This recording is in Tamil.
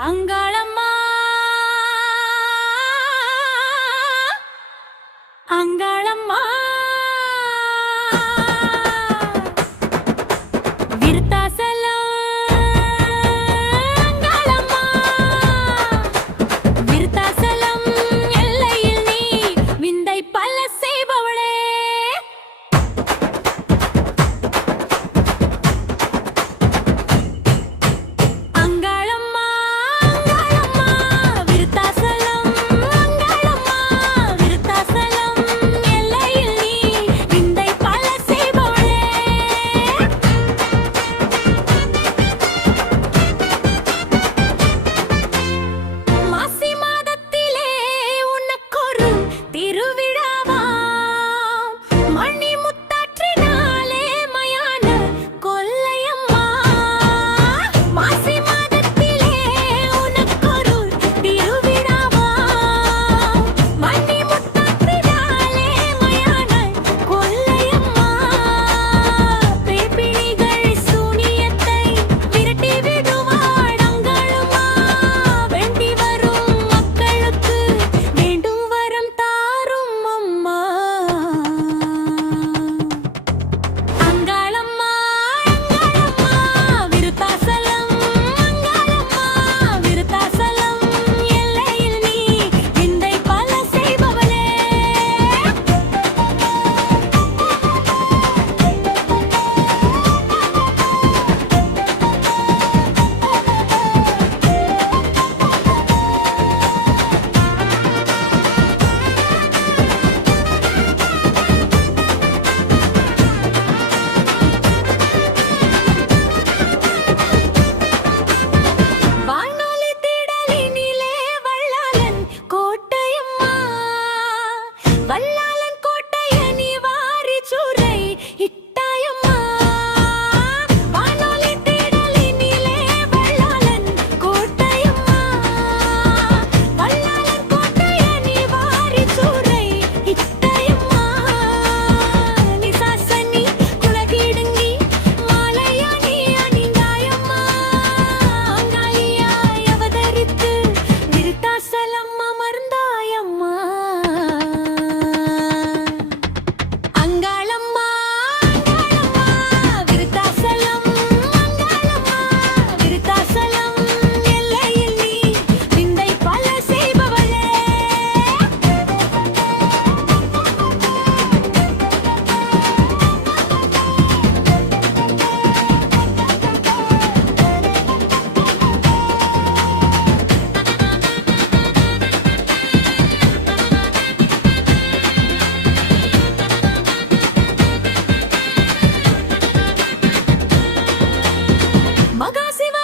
அங்காளம்மா அங்காளம்மா விருத்தாசலம் அங்காளம்மா விருத்தாசலம் எல்லையில் நீ விந்தை பல செய்பவளே அங்காளம்மா அங்காளம்மா விருத்தாசலம் அங்காளம்மா விருத்தாசலம் எல்லையில் நீ விந்தை பல செய்பவளே மாசி மாதத்திலே உனக்கொரு திருவிழாவாம் மணி முத்தாற்றினாலே மயான கொல்லையம்மா மாசி மாதத்திலே உனக்கொரு திருவிழாவாம் மணி முத்தாற்றினாலே மயான கொல்லையம்மா பேபிணிகள் சூனியத்தை விரட்டி விடுவாள் அங்காளம்மா வேண்டி வரும் மக்களுக்கு வேண்டும் வரம் தாரும் அம்மா அங்காளம்மா அங்காளம்மா விருத்தாசலம் அங்காளம்மா விருத்தாசலம் எல்லையில் நீ விந்தை பல செய்பவளே வானொலி திடலினிலே வல்லாளன் கோட்டையம்மா வல்லாளன் கோட்டையனி வாரி சூறை இட்டாயம்மா வானொலி திடலினிலே வல்லாளன் கோட்டையம்மா வல்லாளன் கோட்டையனி வாரி சூறை இட்டாயம்மா நிசாசனி குலகிடுங்கி மாலையானி அணிந்தாயம்மா அங்காளியாய் அவதரித்து விருத்தாசலம் அமர்ந்தாயம்மா அங்காளம்மா அங்காளம்மா விருத்தாசலம் அங்காளம்மா விருத்தாசலம் எல்லையில் நீ விந்தை பல செய்பவளே மகாசிவ